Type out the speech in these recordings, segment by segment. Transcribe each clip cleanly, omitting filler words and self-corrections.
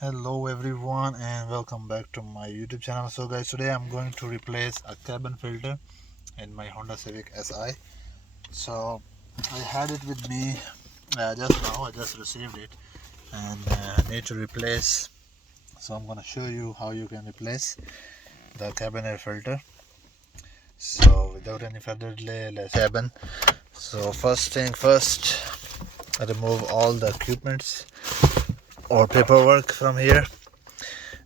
Hello everyone and welcome back to my YouTube channel. So guys, today I'm going to replace a cabin filter in my Honda Civic Si. So I had it with me just now. I just received it and need to replace. So I'm going to show you how you can replace the cabin air filter. So without any further delay, let's cabin. So first thing first, remove all the equipments or paperwork from here,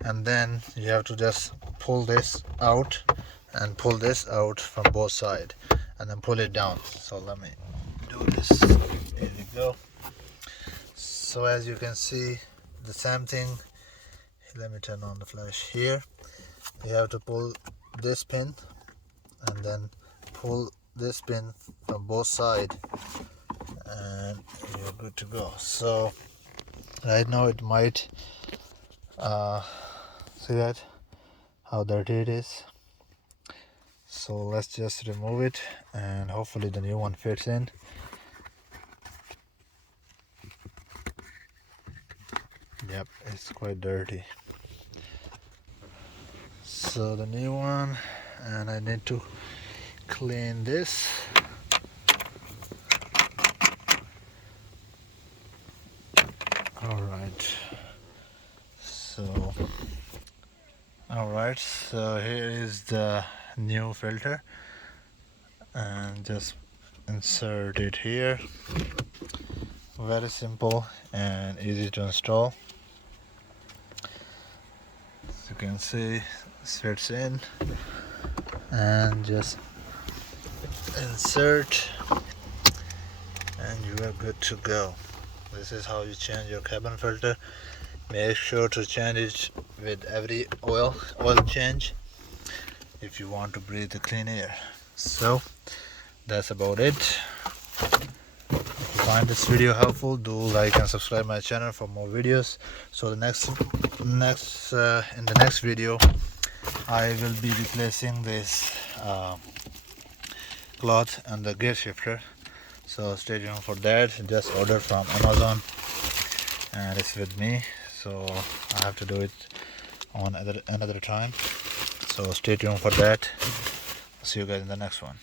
and then you have to just pull this out and pull this out from both sides and then pull it down. So let me do this. Here we go. So as you can see, the same thing. Let me turn on the flash. Here you have to pull this pin and then pull this pin from both sides and you're good to go. So right now it might see that how dirty it is. So let's just remove it and hopefully the new one fits in. Yep, it's quite dirty. So the new one, and I need to clean this. Alright, so here is the new filter, and just insert it here. Very simple and easy to install. As you can see, it fits in, and just insert and you are good to go. This is how you change your cabin filter. Make sure to change it with every oil change if you want to breathe the clean air. So that's about it. If you find this video helpful, do like and subscribe my channel for more videos. So in the next video I will be replacing this cloth and the gear shifter. So stay tuned for that. Just ordered from Amazon and it's with me, so I have to do it on another time. So stay tuned for that. See you guys in the next one.